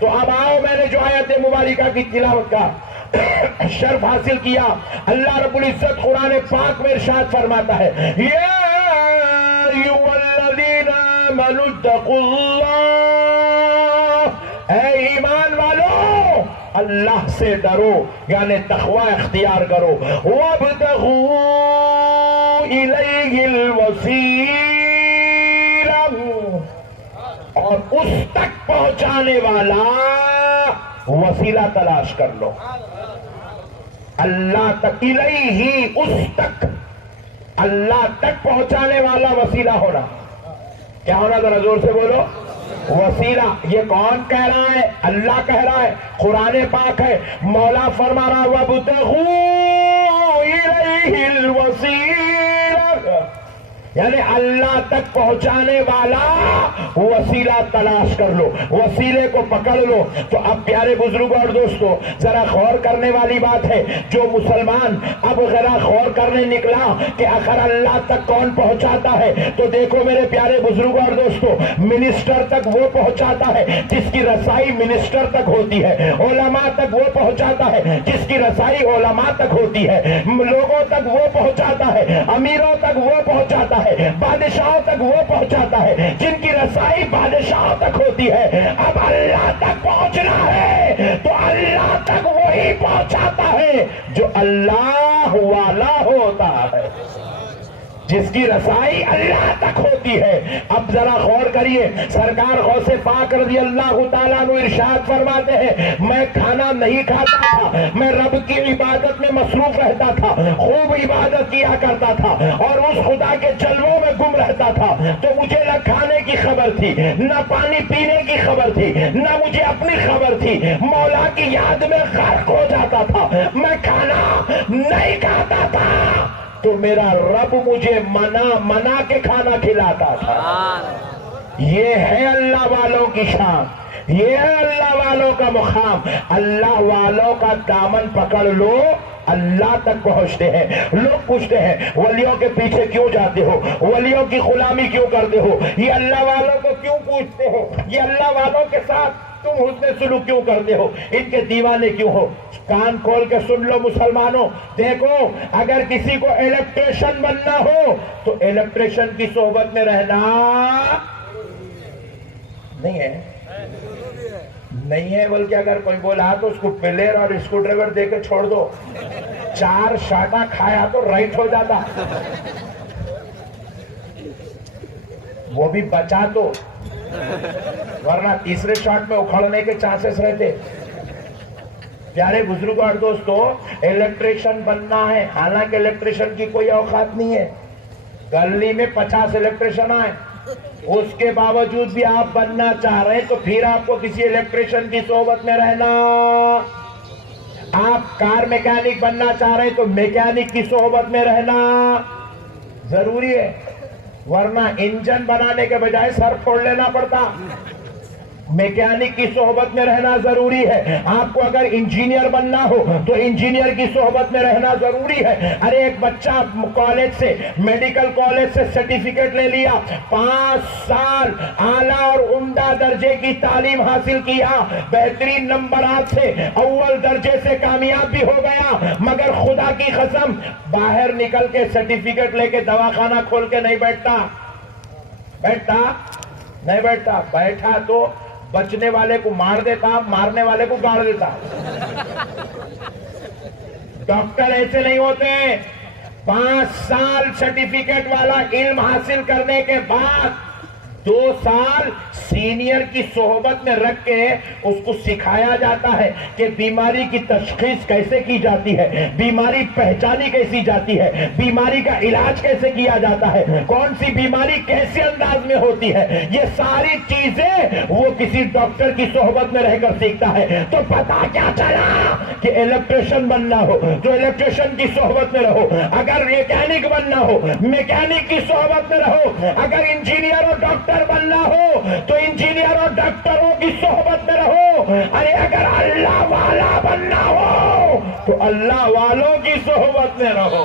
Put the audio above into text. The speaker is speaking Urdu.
تو اب آؤ، میں نے جو آیت مبارکہ کی تلاوت کا شرف حاصل کیا، اللہ رب العزت قرآن پاک میں ارشاد فرماتا ہے یا ایھا الذین آمنوا اتقوا اللہ، اے ایمان والو اللہ سے ڈرو، یعنی تقوی اختیار کرو، وابتغوا الیہ الوسیلہ، اور اس تک پہنچانے والا وسیلہ تلاش کر لو، اللہ تک، الیہ اس تک، اللہ تک پہنچانے والا وسیلہ ہونا، کیا ہونا؟ ذرا زور سے بولو، وسیلہ۔ یہ کون کہہ رہا ہے؟ اللہ کہہ رہا ہے، قرآن پاک ہے، مولا فرما رہا وَابْتَغُوا إِلَيْهِ الْوَسِيلَةَ، یعنی اللہ تک پہنچانے والا وسیلہ تلاش کر لو، وسیلے کو پکڑ لو۔ تو اب پیارے بزرگوں اور دوستو، ذرا غور کرنے والی بات ہے، جو مسلمان اب ذرا غور کرنے نکلا کہ آخر اللہ تک کون پہنچاتا ہے، تو دیکھو میرے پیارے بزرگوں اور دوستو، منسٹر تک وہ پہنچاتا ہے جس کی رسائی منسٹر تک ہوتی ہے، علماء تک وہ پہنچاتا ہے جس کی رسائی علماء تک ہوتی ہے، لوگوں تک وہ پہنچاتا ہے، امیروں تک وہ پہنچاتا ہے، بادشاہوں تک وہ پہنچاتا ہے جن کی رسائی بادشاہوں تک ہوتی ہے۔ اب اللہ تک پہنچنا ہے تو اللہ تک وہی پہنچاتا ہے جو اللہ والا ہوتا ہے، جس کی رسائی اللہ تک ہوتی ہے۔ اب ذرا غور کریے، سرکار غوث پاک رضی اللہ تعالیٰ عنہ ارشاد فرماتے ہیں میں کھانا نہیں کھاتا تھا، میں رب کی عبادت میں مصروف رہتا تھا، خوب عبادت کیا کرتا تھا اور اس خدا کے جلووں میں گم رہتا تھا، تو مجھے نہ کھانے کی خبر تھی، نہ پانی پینے کی خبر تھی، نہ مجھے اپنی خبر تھی، مولا کی یاد میں غرق ہو جاتا تھا، میں کھانا نہیں کھاتا تھا تو میرا رب مجھے منا کے کھانا کھلاتا تھا۔ یہ ہے اللہ والوں کی شان، یہ ہے اللہ والوں کا مقام۔ اللہ والوں کا دامن پکڑ لو، اللہ تک پہنچتے ہیں۔ لوگ پوچھتے ہیں ولیوں کے پیچھے کیوں جاتے ہو، ولیوں کی غلامی کیوں کرتے ہو، یہ اللہ والوں کو کیوں پوچھتے ہو، یہ اللہ والوں کے ساتھ تم حسن سلوک کیوں کرتے ہو، ان کے دیوانے کیوں ہو؟ کان کھول کے سن لو مسلمانوں، دیکھو اگر کسی کو الیکٹریشن بننا ہو تو الیکٹریشن کی صحبت میں رہنا نہیں ہے، نہیں ہے، بلکہ اگر کوئی بولا تو اس کو پلیر اور اسکرو ڈرائیور دے کے چھوڑ دو، 4 شاٹا کھایا تو رائٹ ہو جاتا، وہ بھی بچا تو، ورنہ تیسرے شاٹ میں اکھڑنے کے چانسز رہتے۔ پیارے بزرگوں اور دوستو، الیکٹریشن بننا ہے، حالانکہ الیکٹریشن کی کوئی اوقات نہیں ہے، گلی میں 50 الیکٹریشن آئے، اس کے باوجود بھی آپ بننا چاہ رہے ہیں تو پھر آپ کو کسی الیکٹریشن کی صحبت میں رہنا۔ آپ کار میکینک بننا چاہ رہے ہیں تو میکینک کی صحبت میں رہنا ضروری ہے، ورنہ انجن بنانے کے بجائے سر پھوڑ لینا پڑتا۔ میکینک کی صحبت میں رہنا ضروری ہے۔ آپ کو اگر انجینئر بننا ہو تو انجینئر کی صحبت میں رہنا ضروری ہے۔ ارے ایک بچہ کالج سے، میڈیکل کالج سے سرٹیفکیٹ لے لیا، 5 سال اعلیٰ اور عمدہ درجے کی تعلیم حاصل کیا، بہترین نمبرات سے اول درجے سے کامیاب بھی ہو گیا، مگر خدا کی قسم باہر نکل کے سرٹیفکیٹ لے کے دواخانہ کھول کے نہیں بیٹھتا نہیں بیٹھتا، بیٹھا تو بچنے والے کو مار دیتا، مارنے والے کو گاڑ دیتا۔ ڈاکٹر ایسے نہیں ہوتے، 5 سال سرٹیفکیٹ والا علم حاصل کرنے کے بعد 2 سال سینئر کی صحبت میں رکھ کے اس کو سکھایا جاتا ہے کہ بیماری کی تشخیص کیسے کی جاتی ہے، بیماری پہچانی کیسی جاتی ہے، بیماری کا علاج کیسے کیا جاتا ہے، کون سی بیماری کیسے انداز میں ہوتی ہے، یہ ساری چیزیں وہ کسی ڈاکٹر کی صحبت میں رہ کر سیکھتا ہے۔ تو پتا کیا چلا کہ الیکٹریشن بننا ہو تو الیکٹریشن کی صحبت میں رہو، اگر میکینک بننا ہو میکینک کی صحبت میں رہو، اگر انجینئر اور ڈاکٹر بننا ہو تو انجینئر اور ڈاکٹروں کی صحبت میں رہو، ارے اگر اللہ والا بننا ہو تو اللہ والوں کی صحبت میں رہو۔